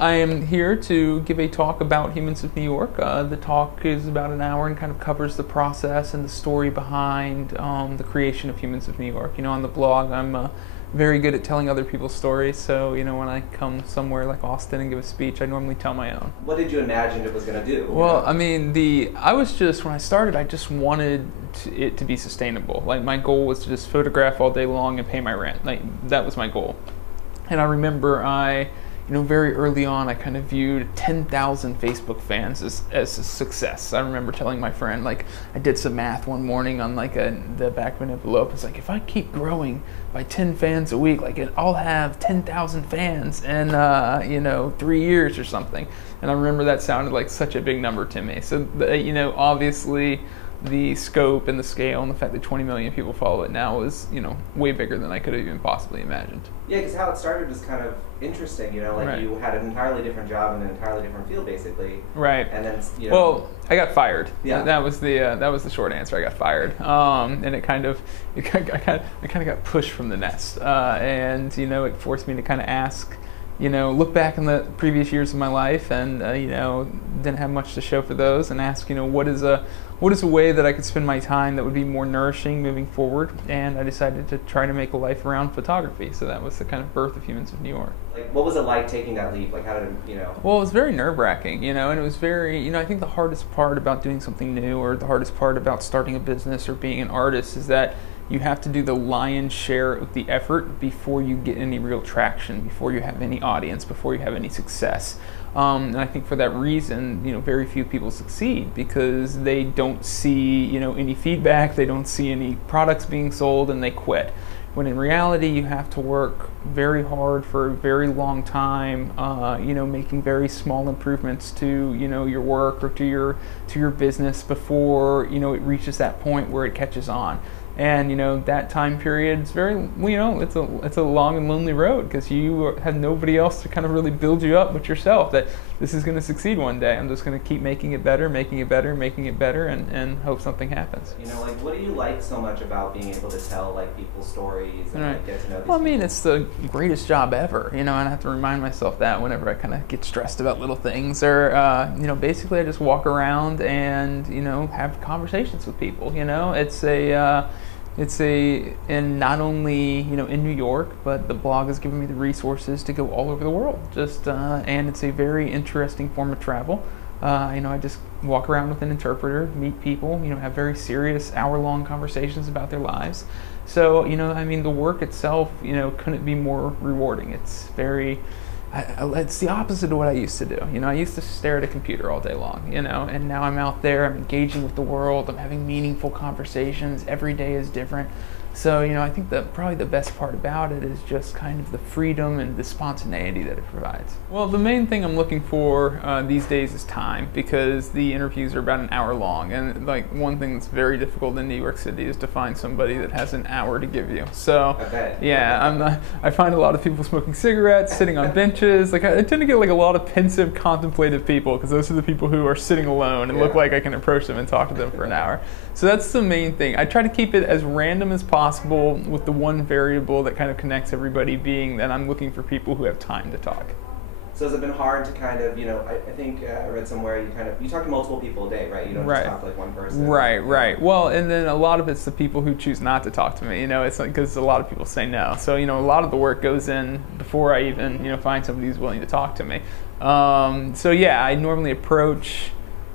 I am here to give a talk about Humans of New York. The talk is about an hour and kind of covers the process and the story behind the creation of Humans of New York. On the blog, I'm very good at telling other people's stories, so when I come somewhere like Austin and give a speech, I normally tell my own. What did you imagine it was going to do? Well, I mean, when I started, I just wanted it to be sustainable. Like, my goal was to just photograph all day long and pay my rent. Like, that was my goal. And I remember very early on, I kind of viewed 10,000 Facebook fans as a success. I remember telling my friend, I did some math one morning on the back of an envelope. It's like, if I keep growing by 10 fans a week, I'll have 10,000 fans in 3 years or something. And I remember that sounded like such a big number to me. So obviously the scope and the scale and the fact that 20 million people follow it now is way bigger than I could have even possibly imagined. Yeah, because how it started was kind of interesting. Right. You had an entirely different job in an entirely different field, basically. Right. And then Well, I got fired. Yeah. That was the short answer. I got fired. And I kind of got pushed from the nest. And it forced me to kind of ask. Look back in the previous years of my life, and didn't have much to show for those, and ask, what is a way that I could spend my time that would be more nourishing moving forward? And I decided to try to make a life around photography. So that was the kind of birth of Humans of New York. What was it like taking that leap? How did it, Well, it was very nerve-wracking, and it was very, I think the hardest part about doing something new, or the hardest part about starting a business or being an artist, is that you have to do the lion's share of the effort before you get any real traction, before you have any audience, before you have any success. And I think for that reason, very few people succeed because they don't see, any feedback, they don't see any products being sold, and they quit. When in reality, you have to work very hard for a very long time, making very small improvements to, your work or to your business before, it reaches that point where it catches on. And that time period is very, it's a long and lonely road because you have nobody else to kind of really build you up but yourself. That this is going to succeed one day. I'm just going to keep making it better, and hope something happens. What do you like so much about being able to tell people's stories and Right. get to know these Well, I mean, people? it's the greatest job ever, and I have to remind myself that whenever I kind of get stressed about little things, or basically I just walk around and have conversations with people. And not only in New York, but the blog has given me the resources to go all over the world. And it's a very interesting form of travel. I just walk around with an interpreter, meet people, have very serious hour-long conversations about their lives. So the work itself, couldn't be more rewarding. It's it's the opposite of what I used to do. I used to stare at a computer all day long, and now I'm out there, I'm engaging with the world, I'm having meaningful conversations, every day is different. So, I think that probably the best part about it is just kind of the freedom and the spontaneity that it provides. Well, the main thing I'm looking for these days is time, because the interviews are about an hour long, and one thing that's very difficult in New York City is to find somebody that has an hour to give you. So, yeah, I find a lot of people smoking cigarettes, sitting on benches. I tend to get a lot of pensive, contemplative people, because those are the people who are sitting alone and look like I can approach them and talk to them for an hour. So that's the main thing. I try to keep it as random as possible, with the one variable that kind of connects everybody being that I'm looking for people who have time to talk. So has it been hard to kind of, I think I read somewhere you talk to multiple people a day, right? You don't just talk to one person. Right. Well, and then a lot of it's the people who choose not to talk to me. It's because a lot of people say no. So, a lot of the work goes in before I even, find somebody who's willing to talk to me. So yeah, I normally approach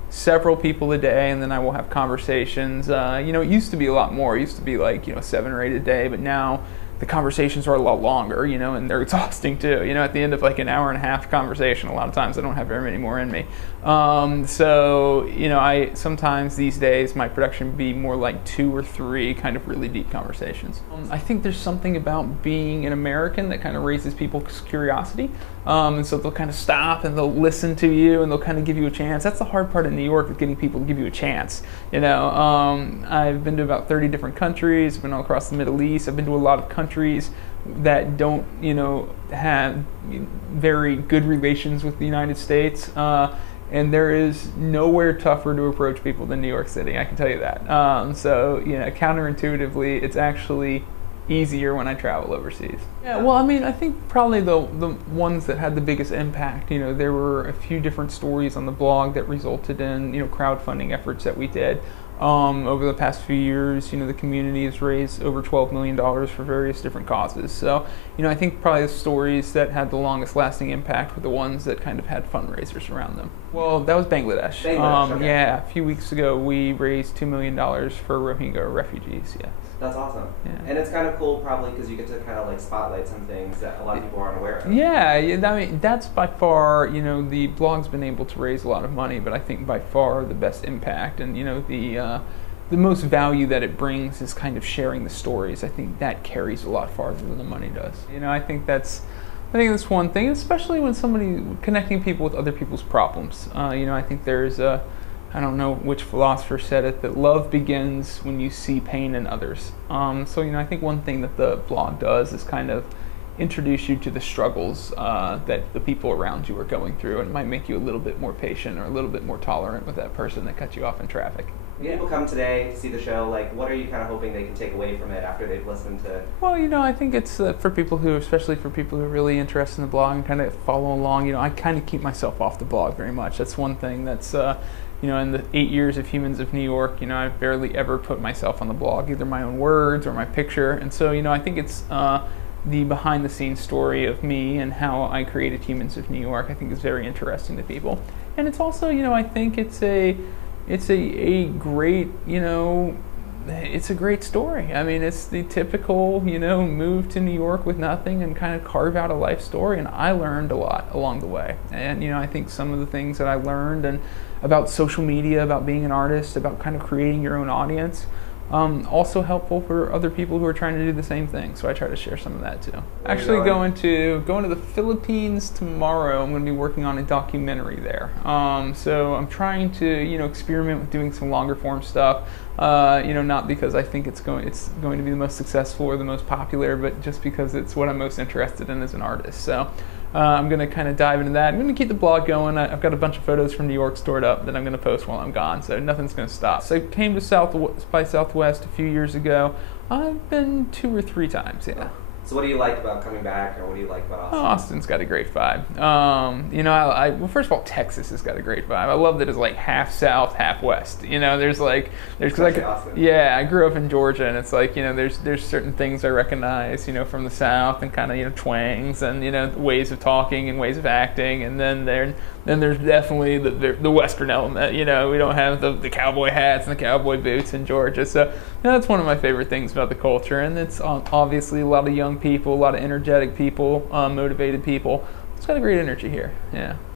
several people a day, and then I will have conversations. It used to be a lot more. It used to be 7 or 8 a day, but now the conversations are a lot longer, and they're exhausting too. At the end of an hour and a half conversation, a lot of times I don't have very many more in me. So, I sometimes these days my production would be more like 2 or 3 kind of really deep conversations. I think there's something about being an American that kind of raises people's curiosity. And so they'll kind of stop and they'll listen to you and they'll kind of give you a chance. That's the hard part in New York, is getting people to give you a chance. I've been to about 30 different countries. I've been all across the Middle East. I've been to a lot of countries that don't, have very good relations with the United States. And there is nowhere tougher to approach people than New York City, I can tell you that. So, counterintuitively, it's actually easier when I travel overseas. Yeah, well, I mean, I think probably the ones that had the biggest impact, you know, there were a few different stories on the blog that resulted in, you know, crowdfunding efforts that we did. Over the past few years, you know, the community has raised over $12 million for various different causes. So, you know, I think probably the stories that had the longest lasting impact were the ones that kind of had fundraisers around them. Well, that was Bangladesh. Okay. Yeah, a few weeks ago we raised $2 million for Rohingya refugees, yes. That's awesome. Yeah. And it's kind of cool probably because you get to kind of like spotlight some things that a lot of people aren't aware of. Yeah, I mean, that's by far, you know, the blog's been able to raise a lot of money, but I think by far the best impact and, you know, the most value that it brings is kind of sharing the stories. I think that carries a lot farther than the money does. You know, I think that's one thing, especially when somebody connecting people with other people's problems. You know, I think there's I don't know which philosopher said it, that love begins when you see pain in others. So, you know, I think one thing that the blog does is kind of introduce you to the struggles that the people around you are going through, and it might make you a little bit more patient or a little bit more tolerant with that person that cut you off in traffic. When people come today to see the show, like, what are you kind of hoping they can take away from it after they've listened to? Well, you know, I think it's for people who, especially for people who are really interested in the blog and kind of follow along. You know, I kind of keep myself off the blog very much. That's one thing that's, you know, in the 8 years of Humans of New York, you know, I've barely ever put myself on the blog, either my own words or my picture. And so, you know, I think it's the behind-the-scenes story of me and how I created Humans of New York, I think is very interesting to people. And it's also, you know, I think it's a great, you know, it's a great story. I mean, it's the typical, you know, move to New York with nothing and kind of carve out a life story. And I learned a lot along the way. And, you know, I think some of the things that I learned and about social media, about being an artist, about kind of creating your own audience, also helpful for other people who are trying to do the same thing. So I try to share some of that too. Actually going to the Philippines tomorrow. I'm going to be working on a documentary there. So I'm trying to, you know, experiment with doing some longer form stuff. You know, not because I think it's going to be the most successful or the most popular, but just because it's what I'm most interested in as an artist. So I'm going to kind of dive into that. I'm going to keep the blog going. I've got a bunch of photos from New York stored up that I'm going to post while I'm gone, so nothing's going to stop. So I came to South by Southwest a few years ago. I've been 2 or 3 times, yeah. So what do you like about coming back, or what do you like about Austin? Austin's got a great vibe. You know, well, first of all, Texas has got a great vibe. I love that it's like half South, half West. You know, there's like, yeah, I grew up in Georgia, and it's like, you know, there's certain things I recognize, you know, from the South, and kind of, you know, twangs and, you know, ways of talking and ways of acting, and then there's definitely the Western element. You know, we don't have the cowboy hats and the cowboy boots in Georgia, so you know, that's one of my favorite things about the culture, and it's obviously a lot of young people, a lot of energetic people, motivated people. It's got a great energy here, yeah.